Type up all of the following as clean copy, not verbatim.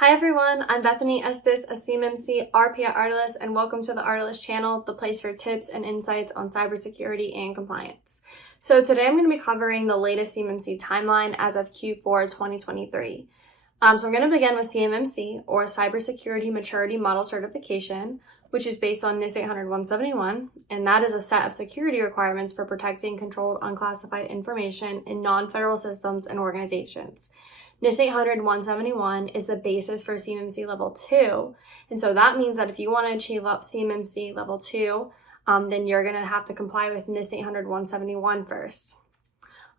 Hi everyone, I'm Bethany Estes, a CMMC RP at Ardalyst, and welcome to the Ardalyst channel, the place for tips and insights on cybersecurity and compliance. So today I'm going to be covering the latest CMMC timeline as of Q4 2023. So I'm going to begin with CMMC, or Cybersecurity Maturity Model Certification, which is based on NIST 800-171, and that is a set of security requirements for protecting controlled unclassified information in non-federal systems and organizations. NIST 800-171 is the basis for CMMC Level 2, and so that means that if you want to achieve CMMC Level 2, then you're going to have to comply with NIST 800-171 first.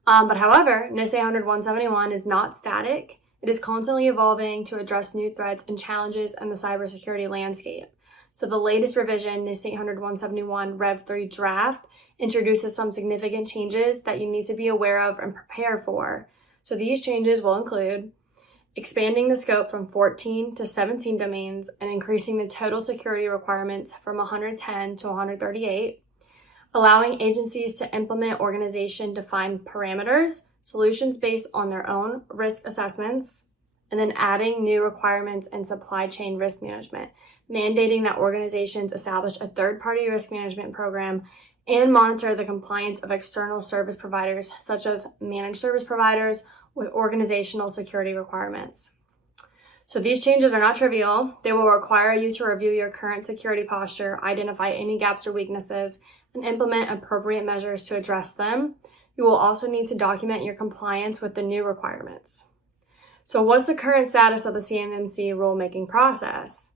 But however, NIST 800-171 is not static. It is constantly evolving to address new threats and challenges in the cybersecurity landscape. So the latest revision, NIST 800-171 Rev 3 draft, introduces some significant changes that you need to be aware of and prepare for. So these changes will include expanding the scope from 14 to 17 domains and increasing the total security requirements from 110 to 138, allowing agencies to implement organization-defined parameters, solutions based on their own risk assessments, and then adding new requirements in supply chain risk management, mandating that organizations establish a third-party risk management program and monitor the compliance of external service providers, such as managed service providers, with organizational security requirements. So these changes are not trivial. They will require you to review your current security posture, identify any gaps or weaknesses, and implement appropriate measures to address them. You will also need to document your compliance with the new requirements. So what's the current status of the CMMC rulemaking process?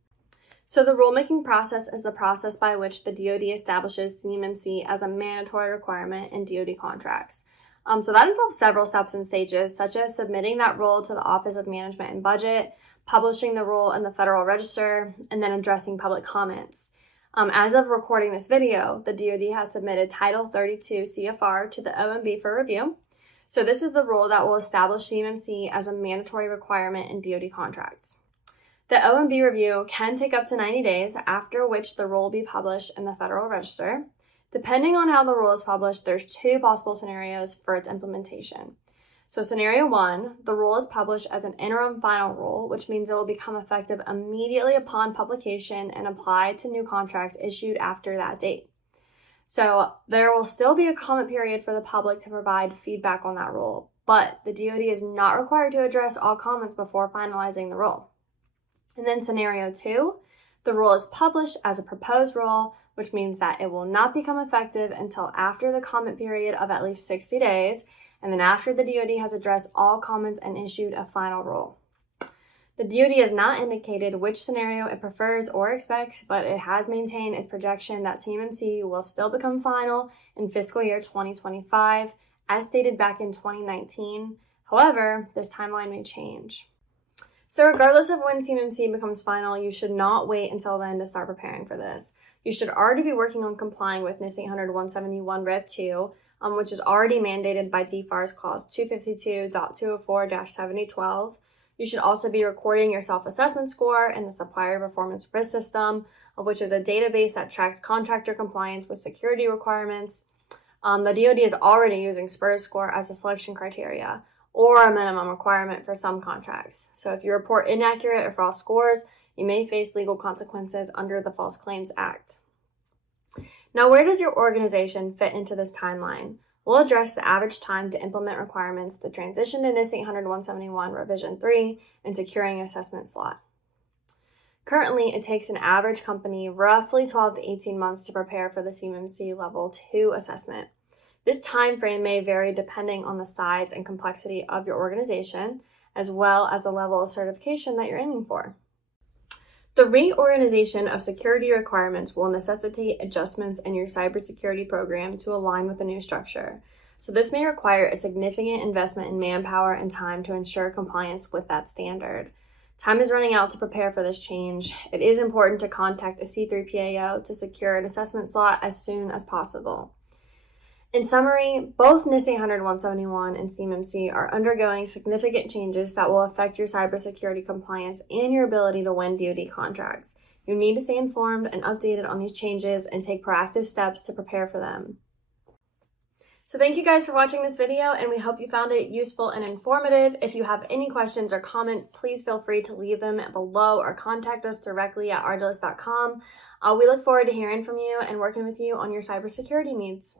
So the rulemaking process is the process by which the DoD establishes CMMC as a mandatory requirement in DoD contracts. So that involves several steps and stages, such as submitting that rule to the Office of Management and Budget, publishing the rule in the Federal Register, and then addressing public comments. As of recording this video, the DoD has submitted Title 32 CFR to the OMB for review. So this is the rule that will establish CMMC as a mandatory requirement in DoD contracts. The OMB review can take up to 90 days, after which the rule will be published in the Federal Register. Depending on how the rule is published, there's two possible scenarios for its implementation. So scenario 1, the rule is published as an interim final rule, which means it will become effective immediately upon publication and apply to new contracts issued after that date. So there will still be a comment period for the public to provide feedback on that rule, but the DoD is not required to address all comments before finalizing the rule. And then scenario 2, the rule is published as a proposed rule, which means that it will not become effective until after the comment period of at least 60 days, and then after the DoD has addressed all comments and issued a final rule. The DoD has not indicated which scenario it prefers or expects, but it has maintained its projection that CMMC will still become final in fiscal year 2025, as stated back in 2019. However, this timeline may change. So regardless of when CMMC becomes final, you should not wait until then to start preparing for this. You should already be working on complying with NIST 800-171 Rev 2, which is already mandated by DFARS Clause 252.204-7012. You should also be recording your self-assessment score in the Supplier Performance Risk System, which is a database that tracks contractor compliance with security requirements. The DoD is already using SPURS score as a selection criteria, or a minimum requirement for some contracts. So if you report inaccurate or false scores, you may face legal consequences under the False Claims Act. Now, where does your organization fit into this timeline? We'll address the average time to implement requirements, the transition to NIST 800-171 Revision 3, and securing assessment slot. Currently, it takes an average company roughly 12 to 18 months to prepare for the CMMC Level 2 assessment. This time frame may vary depending on the size and complexity of your organization, as well as the level of certification that you're aiming for. The reorganization of security requirements will necessitate adjustments in your cybersecurity program to align with the new structure. So this may require a significant investment in manpower and time to ensure compliance with that standard. Time is running out to prepare for this change. It is important to contact a C3PAO to secure an assessment slot as soon as possible. In summary, both NIST 800-171 and CMMC are undergoing significant changes that will affect your cybersecurity compliance and your ability to win DoD contracts. You need to stay informed and updated on these changes and take proactive steps to prepare for them. So thank you guys for watching this video, and we hope you found it useful and informative. If you have any questions or comments, please feel free to leave them below or contact us directly at ardalyst.com. We look forward to hearing from you and working with you on your cybersecurity needs.